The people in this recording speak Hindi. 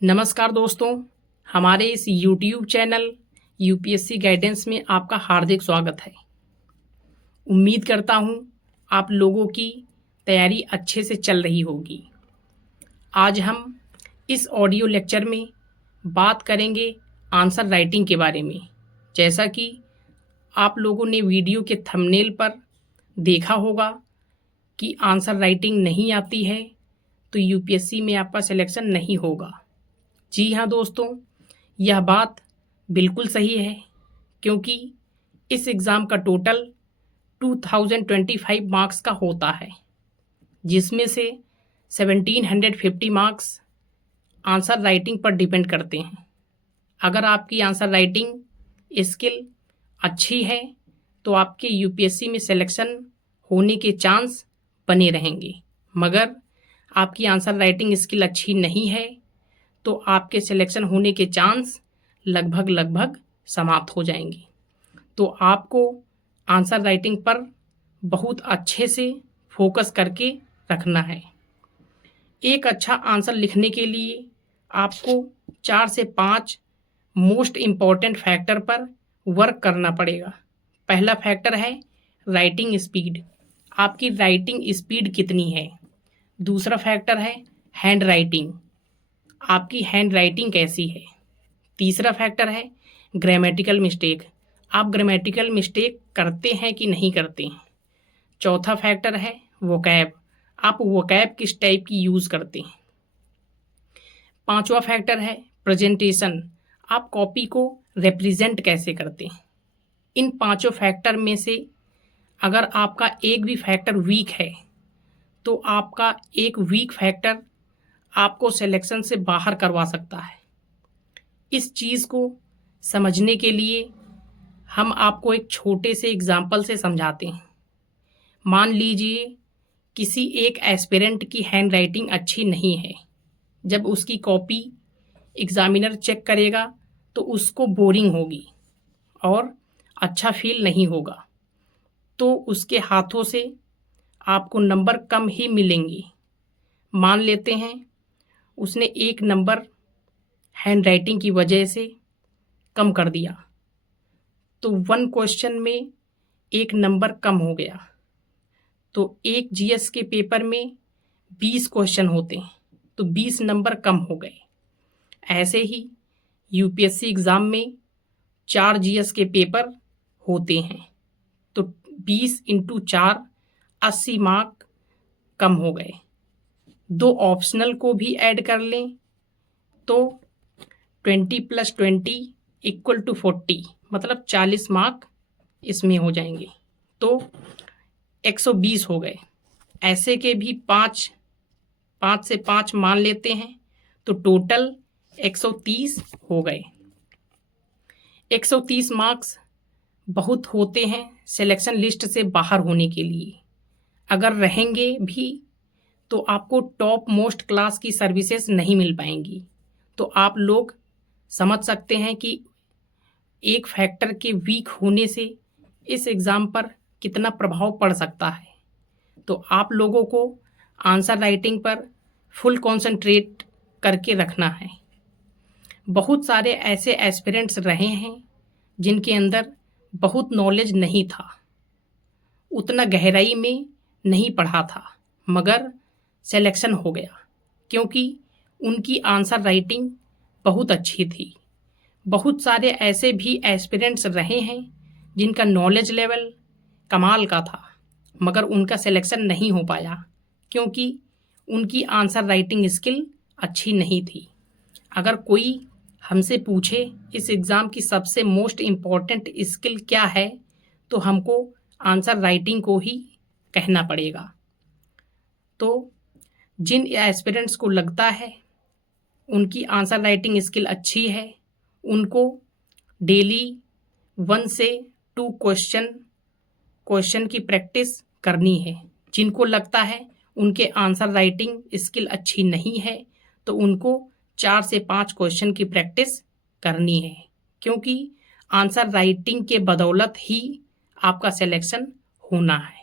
नमस्कार दोस्तों, हमारे इस YouTube चैनल यूपीएससी गाइडेंस में आपका हार्दिक स्वागत है। उम्मीद करता हूँ आप लोगों की तैयारी अच्छे से चल रही होगी। आज हम इस ऑडियो लेक्चर में बात करेंगे आंसर राइटिंग के बारे में। जैसा कि आप लोगों ने वीडियो के थंबनेल पर देखा होगा कि आंसर राइटिंग नहीं आती है तो यूपीएससी में आपका सिलेक्शन नहीं होगा। जी हाँ दोस्तों, यह बात बिल्कुल सही है, क्योंकि इस एग्ज़ाम का टोटल 2025 मार्क्स का होता है, जिसमें से 1750 मार्क्स आंसर राइटिंग पर डिपेंड करते हैं। अगर आपकी आंसर राइटिंग स्किल अच्छी है तो आपके यूपीएससी में सिलेक्शन होने के चांस बने रहेंगे, मगर आपकी आंसर राइटिंग स्किल अच्छी नहीं है तो आपके सिलेक्शन होने के चांस लगभग समाप्त हो जाएंगे। तो आपको आंसर राइटिंग पर बहुत अच्छे से फोकस करके रखना है। एक अच्छा आंसर लिखने के लिए आपको 4 से 5 मोस्ट इम्पॉर्टेंट फैक्टर पर वर्क करना पड़ेगा। पहला फैक्टर है राइटिंग स्पीड, आपकी राइटिंग स्पीड कितनी है। दूसरा फैक्टर है हैंड राइटिंग, आपकी हैंड राइटिंग कैसी है। तीसरा फैक्टर है ग्रामेटिकल मिस्टेक, आप ग्रामेटिकल मिस्टेक करते हैं कि नहीं करते हैं। चौथा फैक्टर है वोकैब, आप वोकैब किस टाइप की यूज़ करते हैं। पांचवा फैक्टर है प्रेजेंटेशन, आप कॉपी को रिप्रेजेंट कैसे करते हैं। इन पांचों फैक्टर में से अगर आपका एक भी फैक्टर वीक है तो आपका एक वीक फैक्टर आपको सिलेक्शन से बाहर करवा सकता है। इस चीज़ को समझने के लिए हम आपको एक छोटे से एग्जाम्पल से समझाते हैं। मान लीजिए किसी एक एस्पिरेंट की हैंड राइटिंग अच्छी नहीं है, जब उसकी कॉपी एग्जामिनर चेक करेगा तो उसको बोरिंग होगी और अच्छा फील नहीं होगा, तो उसके हाथों से आपको नंबर कम ही मिलेंगे। मान लेते हैं उसने 1 नंबर हैंड राइटिंग की वजह से कम कर दिया, तो 1 क्वेश्चन में 1 नंबर कम हो गया। तो एक जीएस के पेपर में 20 क्वेश्चन होते हैं तो 20 नंबर कम हो गए। ऐसे ही यूपीएससी एग्ज़ाम में 4 जीएस के पेपर होते हैं तो 20 × 4 80 मार्क कम हो गए। 2 ऑप्शनल को भी ऐड कर लें तो 20 + 20 = 40, मतलब 40 मार्क इसमें हो जाएंगे, तो 120 हो गए। ऐसे के भी 5 से 5 मान लेते हैं तो टोटल 130 हो गए। 130 मार्क्स बहुत होते हैं सिलेक्शन लिस्ट से बाहर होने के लिए। अगर रहेंगे भी तो आपको टॉप मोस्ट क्लास की सर्विसेज नहीं मिल पाएंगी। तो आप लोग समझ सकते हैं कि एक फैक्टर के वीक होने से इस एग्ज़ाम पर कितना प्रभाव पड़ सकता है। तो आप लोगों को आंसर राइटिंग पर फुल कंसंट्रेट करके रखना है। बहुत सारे ऐसे एस्पिरेंट्स रहे हैं जिनके अंदर बहुत नॉलेज नहीं था, उतना गहराई में नहीं पढ़ा था, मगर सिलेक्शन हो गया क्योंकि उनकी आंसर राइटिंग बहुत अच्छी थी। बहुत सारे ऐसे भी एस्पिरेंट्स रहे हैं जिनका नॉलेज लेवल कमाल का था, मगर उनका सिलेक्शन नहीं हो पाया क्योंकि उनकी आंसर राइटिंग स्किल अच्छी नहीं थी। अगर कोई हमसे पूछे इस एग्ज़ाम की सबसे मोस्ट इम्पॉर्टेंट स्किल क्या है तो हमको आंसर राइटिंग को ही कहना पड़ेगा। तो जिन एस्पिरेंट्स को लगता है उनकी आंसर राइटिंग स्किल अच्छी है, उनको डेली 1 से 2 क्वेश्चन की प्रैक्टिस करनी है। जिनको लगता है उनके आंसर राइटिंग स्किल अच्छी नहीं है तो उनको 4 से 5 क्वेश्चन की प्रैक्टिस करनी है, क्योंकि आंसर राइटिंग के बदौलत ही आपका सिलेक्शन होना है।